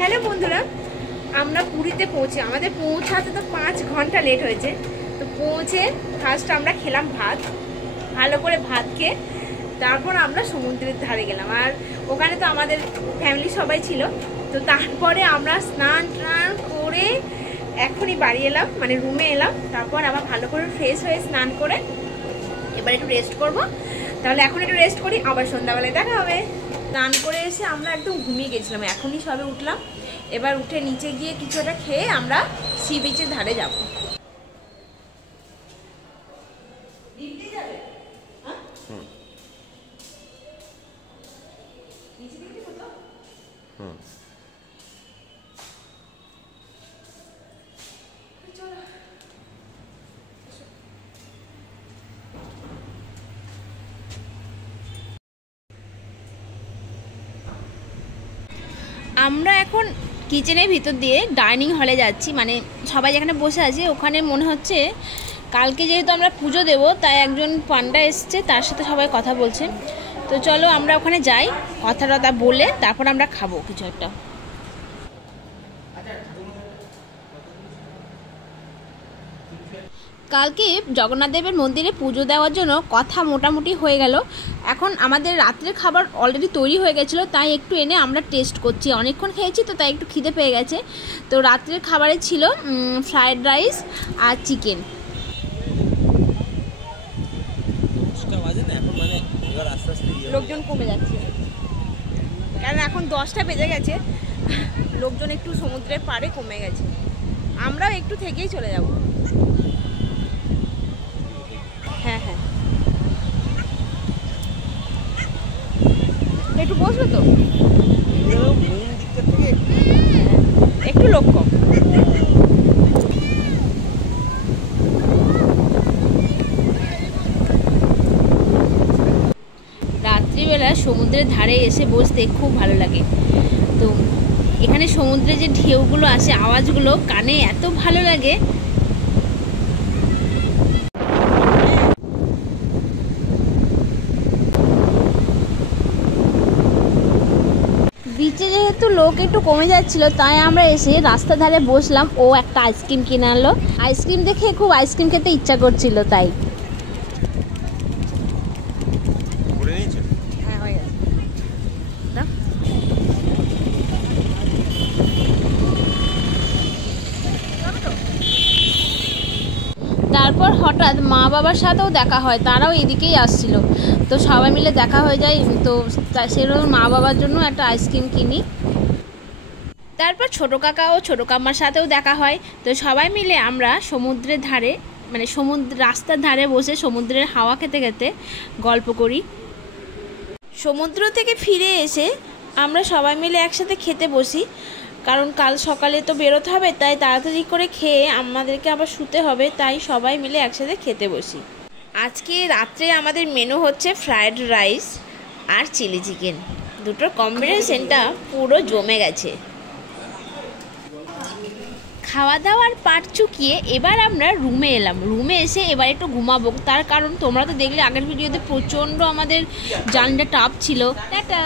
Hello বন্ধুরা, আমরা পুরীতে পৌঁছে আমাদের পৌঁছাতে তো 5 ঘন্টা লেট হয়েছে। তো পৌঁছে ফার্স্ট আমরা খেলাম ভাত, ভালো করে ভাত খেয়ে তারপর আমরা সমুদ্রের ধারে গেলাম। আর ওখানে তো আমাদের ফ্যামিলি সবাই ছিল। তো তারপরে আমরা স্নান টান করে এখনই বাড়ি এলাম, মানে রুমে এলাম। তারপর আবার ভালো করে ফ্রেশ হয়ে স্নান করে এবার একটু রেস্ট করব। তাহলে এখন একটু রেস্ট করি, আবার সন্ধ্যাবেলায় দেখা হবে। স্নান করে এসে আমরা একদম ঘুমিয়ে গেছিলাম, এখনই সবে উঠলাম। এবার উঠে নিচে গিয়ে কিছু একটা খেয়ে আমরা সি বিচের ধারে যাব। আমরা এখন কিচেনের ভিতর দিয়ে ডাইনিং হলে যাচ্ছি, মানে সবাই যেখানে বসে আছে ওখানে মনে হচ্ছে কালকে যেহেতু আমরা পুজো দেব, তাই একজন পান্ডা এসছে, তার সাথে সবাই কথা বলছে। তো চলো আমরা ওখানে যাই, কথা টথা বলে তারপর আমরা খাবো কিছু একটা। কালকে জগন্নাথ দেবের মন্দিরে পুজো দেওয়ার জন্য কথা মোটামুটি হয়ে গেল। এখন আমাদের রাত্রের খাবার অলরেডি তৈরি হয়ে গেছিলো, তাই একটু এনে আমরা টেস্ট করছি। অনেকক্ষণ খেয়েছি তো তাই একটু খিদে পেয়ে গেছে। তো রাত্রের খাবারে ছিল ফ্রায়েড রাইস আর চিকেন। লোকজন কমে যাচ্ছে কারণ এখন 10টা বেজে গেছে, লোকজন একটু সমুদ্রের পাড়ে কমে গেছে। আমরাও একটু থেকেই চলে যাব। হ্যাঁ হ্যাঁ, একটু বসবে তো, একটু লোক কম। রাত্রিবেলা সমুদ্রের ধারে এসে বসতে খুব ভালো লাগে। তো এখানে সমুদ্রে যে ঢেউগুলো আসে, আওয়াজগুলো কানে এত ভালো লাগে। বিচে যেহেতু লোক একটু কমে যাচ্ছিল, তাই আমরা এসে রাস্তার ধারে বসলাম। ও একটা আইসক্রিম কিনে আনলো, আইসক্রিম দেখে খুব আইসক্রিম খেতে ইচ্ছা করছিল, তাই তারপর হঠাৎ মা বাবার সাথেও দেখা হয়, তারাও এদিকেই আসছিল। তো সবাই মিলে দেখা হয়ে যায়। তো সেরকম মা বাবার জন্য একটা আইসক্রিম কিনি। তারপর ছোটো কাকা ও ছোটো কাম্মার সাথেও দেখা হয়। তো সবাই মিলে আমরা সমুদ্রের ধারে, মানে রাস্তার ধারে বসে সমুদ্রের হাওয়া খেতে খেতে গল্প করি। সমুদ্র থেকে ফিরে এসে আমরা সবাই মিলে একসাথে খেতে বসি, কারণ কাল সকালে তো বেরোতে হবে, তাই তাড়াতাড়ি করে খেয়ে আমাদেরকে আবার শুতে হবে, তাই সবাই মিলে একসাথে খেতে বসি। আজকে রাত্রে আমাদের মেনু হচ্ছে ফ্রায়েড রাইস আর চিলি চিকেন। দুটোর কম্বিনেশনটা পুরো জমে গেছে। খাওয়া দাওয়ার পাট চুকিয়ে এবার আমরা রুমে এলাম। রুমে এসে এবার একটু ঘুমাবো, তার কারণ তোমরা তো দেখলে আগের ভিডিওতে প্রচণ্ড আমাদের জার্নিটা টাফ ছিল। টাটা।